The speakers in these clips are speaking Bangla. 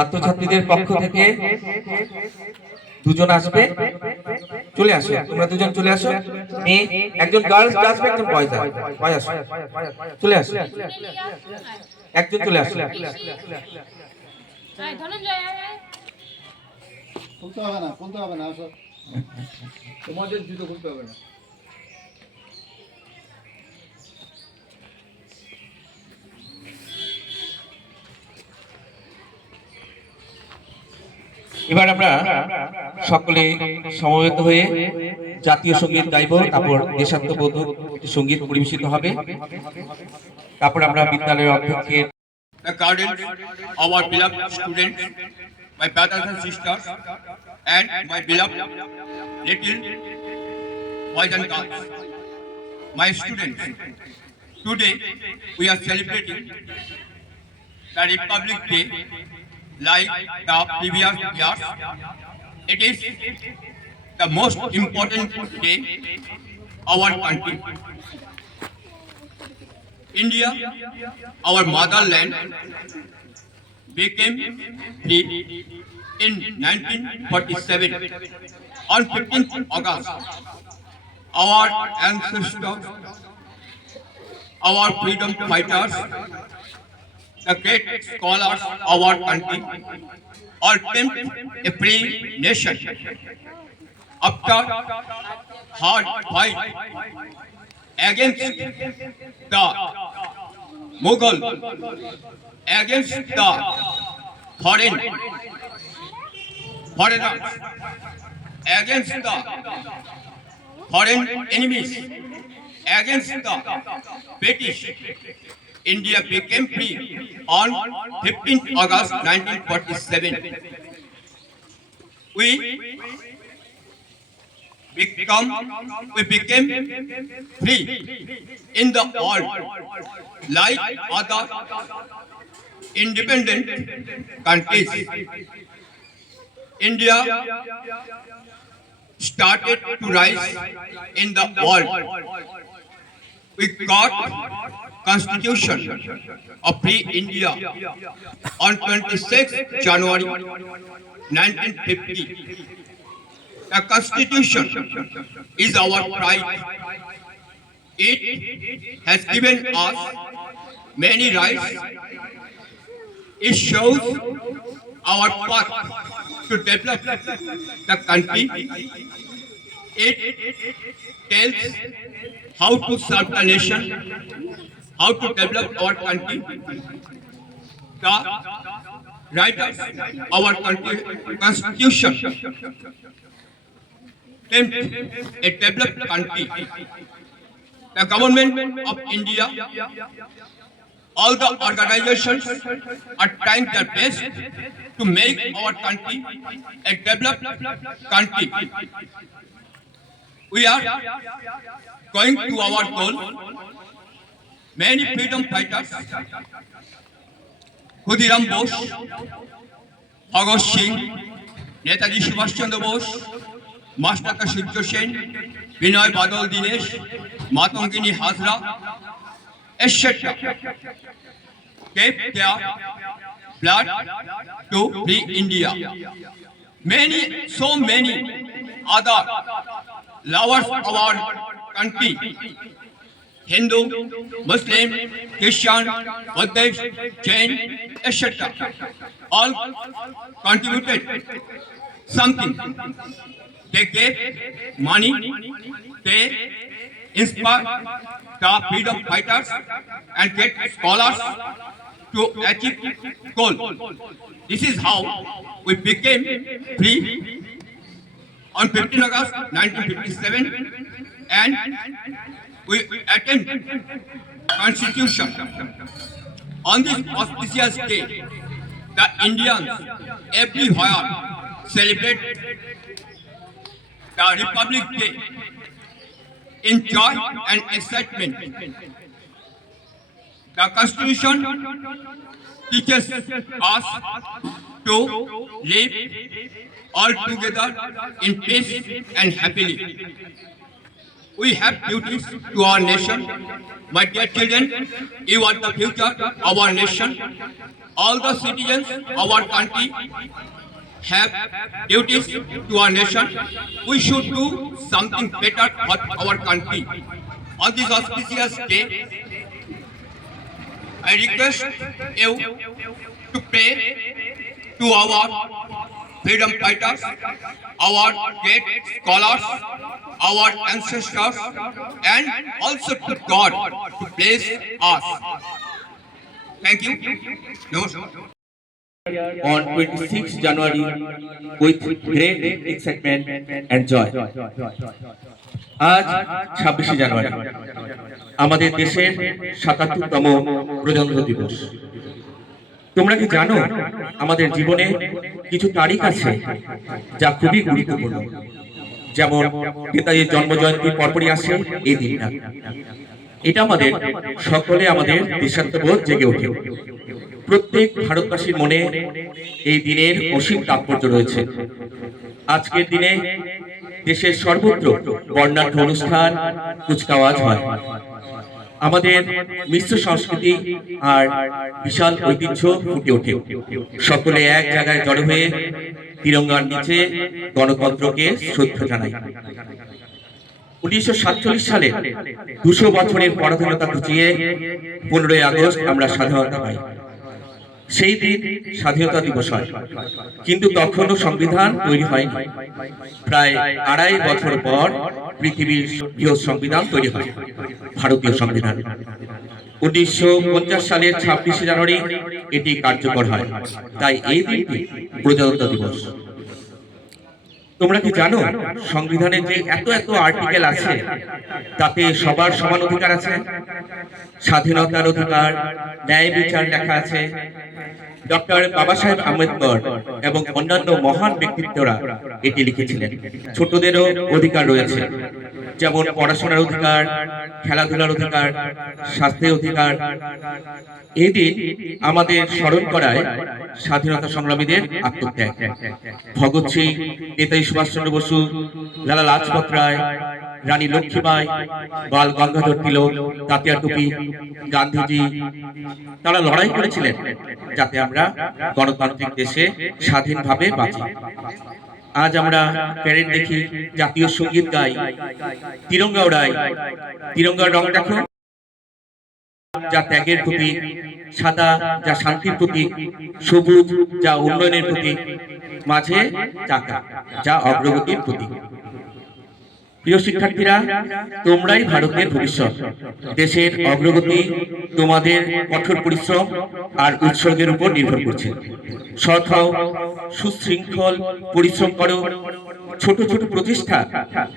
ছাত্রছাত্রীদের পক্ষ থেকে দুজন আসবে, চলে আসো, তোমরা দুজন চলে আসো। মেয়ে একজন গার্লস আসবে, একজন বয়েজ আসো, চলে আসো, একজন চলে আসো। খুলতে হবে না, খুলতে হবে না, আসো। তোমাদের জুতো খুলতে হবে না। এবার আমরা সকলে সমবেত হয়ে জাতীয় সঙ্গীত গাইব, তারপর দেশাত্মবোধক সঙ্গীত পরিবেশিত হবে, তারপর আমরা বিদ্যালয়ের অধ্যক্ষের the guardians, our beloved students, my brothers and sisters, and my beloved little boys and girls, my students. Today we are celebrating the Republic Day like the previous years. It is the most important day our country. India, our motherland, became free in 1947. On 15th August, our ancestors, our freedom fighters, the great scholars of our country, all became a free nation. After hard fight against the Mughal, against the foreigners, against the foreign enemies, against the British, India became free on 15th August 1947. We became free in the world like other independent countries. India started to rise in the world. We got Constitution of Free India on 26th January 1950. The Constitution is our pride. It has given us many rights. It shows our path to develop the country. It tells how to serve the nation, how to develop our country. The writers of our country Constitution a developed country. The government of India, all the organizations are trying their best to make our country a developed country. We are going to our goal. Many freedom fighters, Khudiram Bose, Bhagat Singh, Netaji Subhash Chandra Bose, মাস্টারকা Surya Sen, Binoy Badal Dinesh, Matangini Hazra, etc. gave their blood to free India. So many other lovers of our country, Hindu, Muslim, Christian, Buddhist, Jain, etc. all contributed something. They gave money, they inspired the freedom fighters and get scholars to achieve goal. This is how we became free on 15 August 1957 and we attained Constitution. On this auspicious day, the Indians everywhere celebrate the Republic Day in joy and excitement. The Constitution teaches us to live all together in peace and happily. We have duties to our nation. My dear children, you are the future of our nation. all the citizens of our country have duties to our nation. We should do something better for our country. On this auspicious day, I request you to pray to our freedom fighters, our great scholars, our ancestors, and also to God to bless us. Thank you. Namaskar. On 26 January with great excitement and joy. আজ 26 জানুয়ারি আমাদের দেশের ৭৭তম প্রজাতন্ত্র দিবস। তোমরা কি জানো আমাদের জীবনে কিছু তারিখ আছে যা খুবই গুরুত্বপূর্ণ, যেমন নেতাজির জন্মজয়ন্তী পরপরই আসে এই দিনটা। এটা আমাদের আমাদের দেশাত্মবোধ জেগে ওঠে। প্রত্যেক ভারতবাসীর মনে এই দিনের অসীম তাৎপর্য রয়েছে। আজকের দিনে দেশের সর্বত্র বর্ণাঢ্য অনুষ্ঠান, কুচকাওয়াজ হয়। আমাদের মিশ্র সংস্কৃতি আর বিশাল ঐতিহ্য ফুটে ওঠে। সকলে এক জায়গায় জড়ো হয়ে তিরঙ্গার নিচে গণতন্ত্রকে শ্রদ্ধা জানায়। 1947 সালে 200 বছরের পরাধীনতা ঘুচিয়ে 15ই আগস্ট আমরা স্বাধীনতা পাই। সেই দিন স্বাধীনতা দিবস হয়, কিন্তু তখনও সংবিধান তৈরি হয়নি। প্রায় 2.5 বছর পর পৃথিবীর বৃহৎ সংবিধান তৈরি হয়, ভারতীয় সংবিধান। 1950 সালের 26 জানুয়ারি এটি কার্যকর হয়। তাই এই দিনটি প্রজাতন্ত্র দিবস। তোমরা কি জানো সংবিধানে যে এত আর্টিকেল আছে তাতে সবার সমান অধিকার আছে, স্বাধীনতার অধিকার, ন্যায় বিচার লেখা আছে। ডক্টর বাবা সাহেব আম্বেদকর এবং অন্যান্য মহান ব্যক্তিত্বরা এটি লিখেছিলেন। ছোটদেরও অধিকার রয়েছে, যেমন পড়াশোনার অধিকার, খেলাধুলার অধিকার, স্বাস্থ্যের অধিকার। এই দিন আমাদের স্মরণ করায় স্বাধীনতা সংগ্রামীদের আত্মত্যাগ। ভগৎ সিং, নেতাজি সুভাষচন্দ্র বসু, লালা লাজপত রায়, রানী লক্ষ্মীবাই, বাল গঙ্গাধর তিলক, তাতিয়া টুপি, গান্ধীজি, তারা লড়াই করেছিলেন যাতে আমরা গণতান্ত্রিক দেশে স্বাধীনভাবে বাঁচি। আজ আমরা প্যারেড দেখি, জাতীয় সঙ্গীত গাই, তিরঙ্গা ওড়াই। তিরঙ্গার রং দেখো, যা ত্যাগের প্রতীক, সাদা যা শান্তির প্রতীক, সবুজ যা উন্নয়নের প্রতীক, মাঝে চাকা যা অগ্রগতির প্রতীক। প্রিয় শিক্ষার্থীরা, তোমরাই ভারতের ভবিষ্যৎ। দেশের অগ্রগতি তোমাদের কঠোর পরিশ্রম আর উৎসর্গের উপর নির্ভর করছে। সৎ হও, সুশৃঙ্খল পরিশ্রম করো। ছোট ছোট প্রচেষ্টা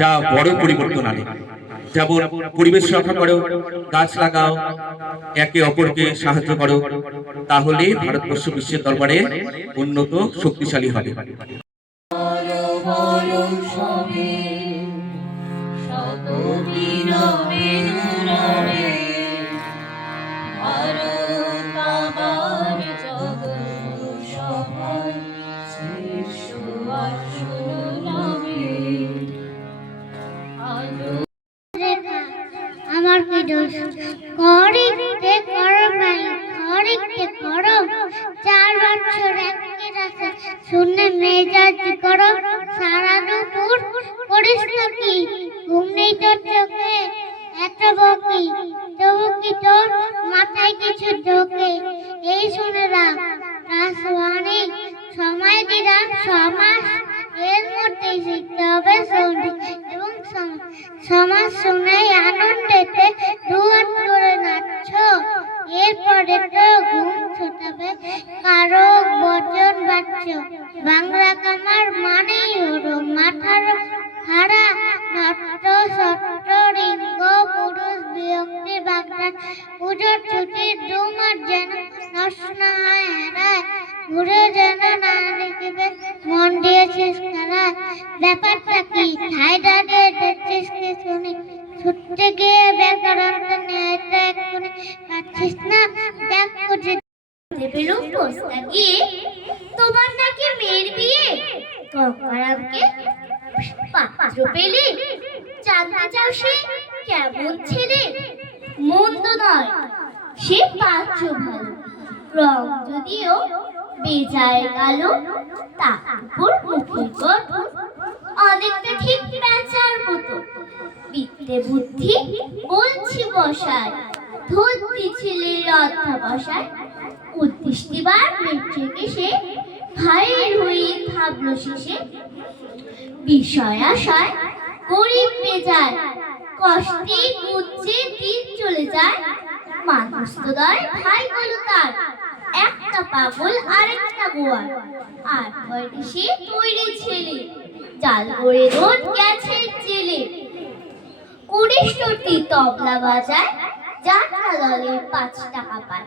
যা বড় পরিবর্তন আনে, যেমন পরিবেশ রক্ষা করো, গাছ লাগাও, একে অপরকে সাহায্য করো। তাহলে ভারতবর্ষ বিশ্বের দরবারে উন্নত শক্তিশালী হবে। আমার কি দোষ? করিতে করো নাই, করিতে করো। 4 বছর একই রাতে শুনে মেজাজ করো। সারা দুপুর করিস নাকি, ঘুম নেই তোর চোখে? এত বকি, তবু কি তোর মাথায় কিছু ঢোকে? এই শুনে রাখ, রাসওয়ানি সময় দিলাম 6 মাস। এর মধ্যেই শিখতে হবে সন্ধি এবং সমাজ শুনে আনন্দেতে দুয়ার করে নাচছ। এরপরে তো ঘুম ছুটাবে, কারো বচন বাচ্চ। বাংলা কামার মানেই হলো মাথার হারা, নট্ট সট্ট রিঙ্গ পুরুষ বিয়ক্তি বাগদা। পুজোর ছুটির 2 মাস যেন নষ্ট না হয় হারায়, ঘুরে যেন না লিখবে মন দিয়েছিস খেলায়। ব্যাপারটা কি ঠাই ডাকে দেখছিস কি শুনি? ছুটতে গিয়ে ব্যাকরণটা ন্যায়টা এক্ষুনি পাচ্ছিস না? দেখ খুঁজে পেলুম পোস্তা গিয়ে, তোমার নাকি মেয়ের বিয়ে। গঙ্গারামকে পাত্র পেলে, জানতে চাও সে কেমন ছেলে? মন্দ নয়, সে পাত্র ভালো, রং যদিও বেজায় কালো, তার উপর মুখের গঠন অনেকটা ঠিক প্যাঁচার মতো। বিদ্যে বুদ্ধি বলছি বসায়, ধরতি ছেলের অধ্যাবসায়। উদ্দৃষ্টিবার মেট্রিকে সে ভাইয়ের হয়ে ভাবলো শেষে, বিষয় আশায় গরিব বেজায়, কষ্টে কুচ্ছে দিন চলে যায়। মানুষতোদয় ভাই গুলো তার, একটা পাগল আরেকটা গোয়ার। আর হয়তো সে তৈরি ছেলে, জাল করে রোজ গেছে জেলে। কুড়িষ্টটি তবলা বাজায়, যাত্রা দলে 5 টাকা পায়।